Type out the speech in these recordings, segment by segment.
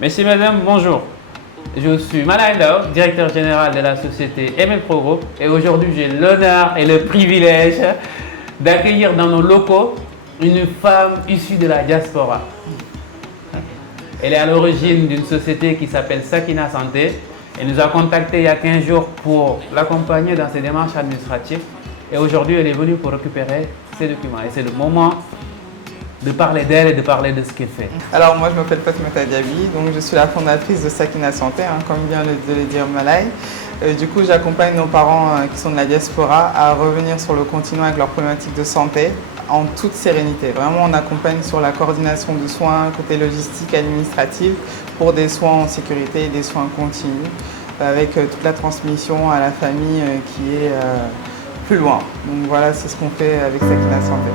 Messieurs, mesdames, bonjour. Je suis Malaï Ndao, directeur général de la société ML Pro Group, et aujourd'hui j'ai l'honneur et le privilège d'accueillir dans nos locaux une femme issue de la diaspora. Elle est à l'origine d'une société qui s'appelle Sakina Santé. Elle nous a contactés il y a 15 jours pour l'accompagner dans ses démarches administratives. Et aujourd'hui, elle est venue pour récupérer ses documents. Et c'est le moment de parler d'elle et de parler de ce qu'elle fait. Alors moi je m'appelle Fatoumata Diaby, donc je suis la fondatrice de Sakina Santé, comme vient de le dire Malaï. Du coup j'accompagne nos parents qui sont de la diaspora à revenir sur le continent avec leurs problématiques de santé en toute sérénité. Vraiment on accompagne sur la coordination de soins, côté logistique, administratif, pour des soins en sécurité et des soins continus, avec toute la transmission à la famille qui est plus loin. Donc voilà, c'est ce qu'on fait avec Sakina Santé.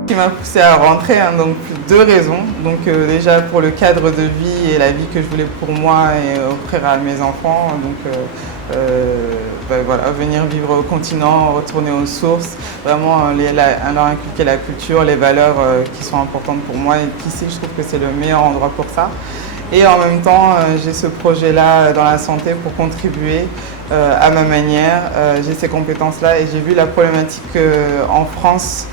Ce qui m'a poussé à rentrer, donc deux raisons. Donc déjà pour le cadre de vie et la vie que je voulais pour moi et offrir à mes enfants. Donc voilà, venir vivre au continent, retourner aux sources, vraiment leur inculquer la culture, les valeurs qui sont importantes pour moi. Et qu'ici je trouve que c'est le meilleur endroit pour ça. Et en même temps, j'ai ce projet-là dans la santé pour contribuer à ma manière. J'ai ces compétences-là et j'ai vu la problématique en France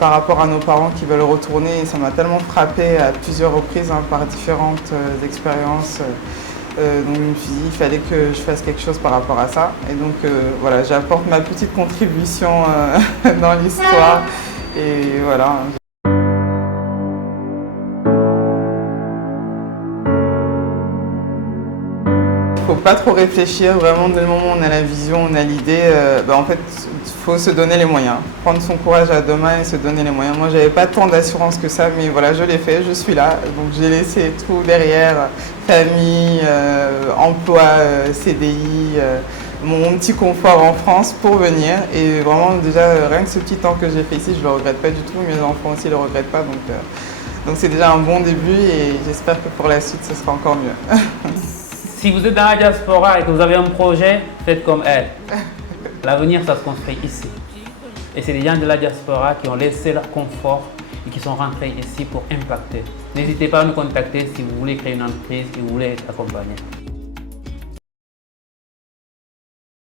par rapport à nos parents qui veulent retourner. Et ça m'a tellement frappée à plusieurs reprises par différentes expériences. Donc je me suis dit qu'il fallait que je fasse quelque chose par rapport à ça. Et donc voilà, j'apporte ma petite contribution dans l'histoire. Et voilà. Il ne faut pas trop réfléchir, vraiment dès le moment où on a la vision, on a l'idée, en fait il faut se donner les moyens, prendre son courage à deux mains et se donner les moyens. Moi j'avais pas tant d'assurance que ça, mais voilà, je l'ai fait, je suis là, donc j'ai laissé tout derrière, famille, emploi, CDI, mon petit confort en France pour venir. Et vraiment déjà rien que ce petit temps que j'ai fait ici, je le regrette pas du tout, mes enfants aussi le regrettent pas, donc c'est déjà un bon début et j'espère que pour la suite ce sera encore mieux. Si vous êtes dans la diaspora et que vous avez un projet, faites comme elle. L'avenir, ça se construit ici. Et c'est les gens de la diaspora qui ont laissé leur confort et qui sont rentrés ici pour impacter. N'hésitez pas à nous contacter si vous voulez créer une entreprise et vous voulez être accompagné.